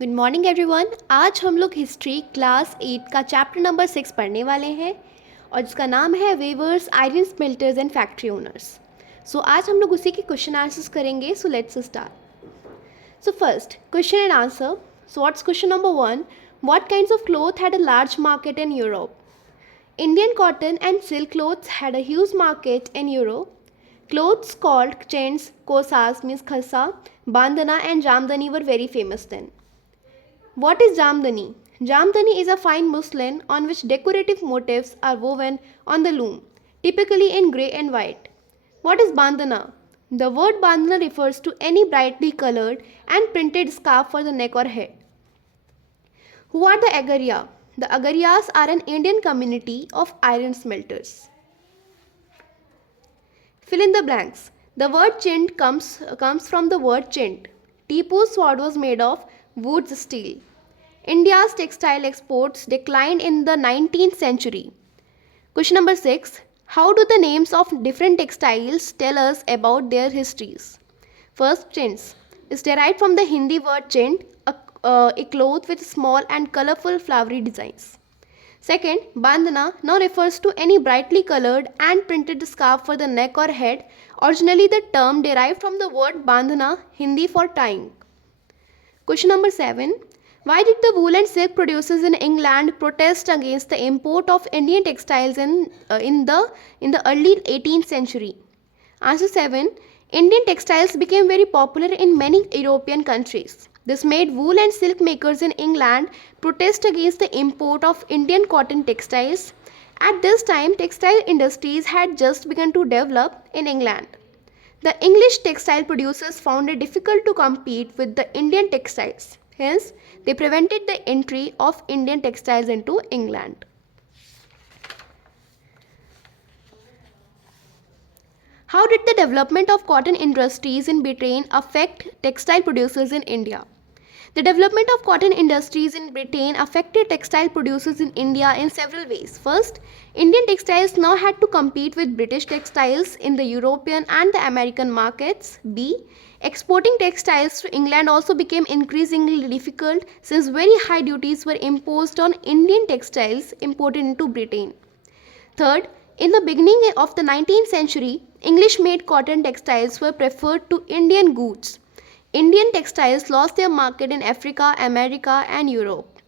Good morning everyone. आज हम लोग हिस्ट्री क्लास 8 का चैप्टर नंबर 6 पढ़ने वाले हैं और जिसका नाम है weavers, iron smelters and factory owners. So आज हम लोग उसी के क्वेश्चन आंसर्स करेंगे। So let's start. So first question and answer. So what's question number 1? What kinds of cloth had a large market in Europe? Indian cotton and silk clothes had a huge market in Europe. Clothes called chents, kosas means khasa, bandana and jamdani were very famous then. What is jamdani? Jamdani is a fine muslin on which decorative motifs are woven on the loom, typically in grey and white. What is bandana? The word bandana refers to any brightly colored and printed scarf for the neck or head. Who are the Agaria? The Agarias are an Indian community of iron smelters. Fill in the blanks. The word chint comes from the word chint. Tipu's sword was made of wood steel. India's textile exports declined in the 19th century. Question number 6. How do the names of different textiles tell us about their histories? First, chintz is derived from the Hindi word chint, a cloth with small and colorful flowery designs. Second, bandana now refers to any brightly colored and printed scarf for the neck or head. Originally, the term derived from the word bandana, Hindi for tying. Question number 7. Why did the wool and silk producers in England protest against the import of Indian textiles in the early 18th century? Answer 7. Indian textiles became very popular in many European countries. This made wool and silk makers in England protest against the import of Indian cotton textiles. At this time, textile industries had just begun to develop in England. The English textile producers found it difficult to compete with the Indian textiles. Hence, they prevented the entry of Indian textiles into England. How did the development of cotton industries in Britain affect textile producers in India? The development of cotton industries in Britain affected textile producers in India in several ways. First, Indian textiles now had to compete with British textiles in the European and the American markets. B. Exporting textiles to England also became increasingly difficult since very high duties were imposed on Indian textiles imported into Britain. Third, in the beginning of the 19th century, English-made cotton textiles were preferred to Indian goods. Indian textiles lost their market in Africa, America and Europe.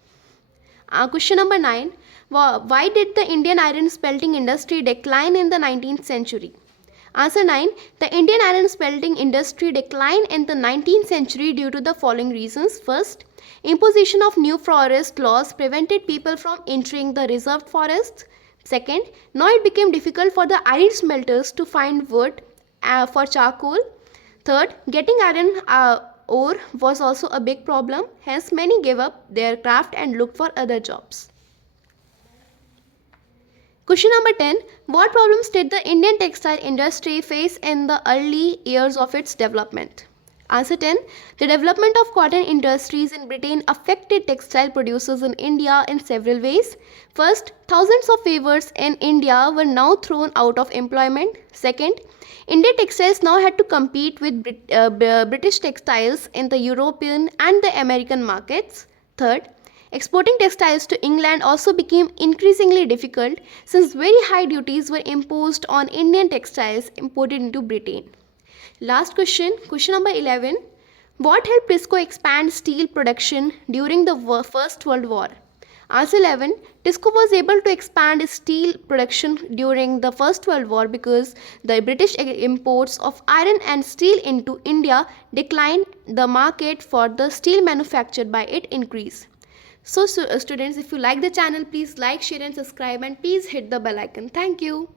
Question number 9. Why did the Indian iron smelting industry decline in the 19th century? Answer 9. The Indian iron smelting industry declined in the 19th century due to the following reasons. First, imposition of new forest laws prevented people from entering the reserved forests. Second, now it became difficult for the iron smelters to find wood for charcoal. Third, getting iron ore was also a big problem. Hence, many gave up their craft and looked for other jobs. Question number 10. What problems did the Indian textile industry face in the early years of its development? Answer 10. The development of cotton industries in Britain affected textile producers in India in several ways. First, thousands of weavers in India were now thrown out of employment. Second, Indian textiles now had to compete with British textiles in the European and the American markets. Third, exporting textiles to England also became increasingly difficult since very high duties were imposed on Indian textiles imported into Britain. Last question, question number 11. What helped TISCO expand steel production during the First World War? Answer 11. TISCO was able to expand steel production during the First World War because the British imports of iron and steel into India declined. The market for the steel manufactured by it increased. So students, if you like the channel, please like, share and subscribe and please hit the bell icon. Thank you.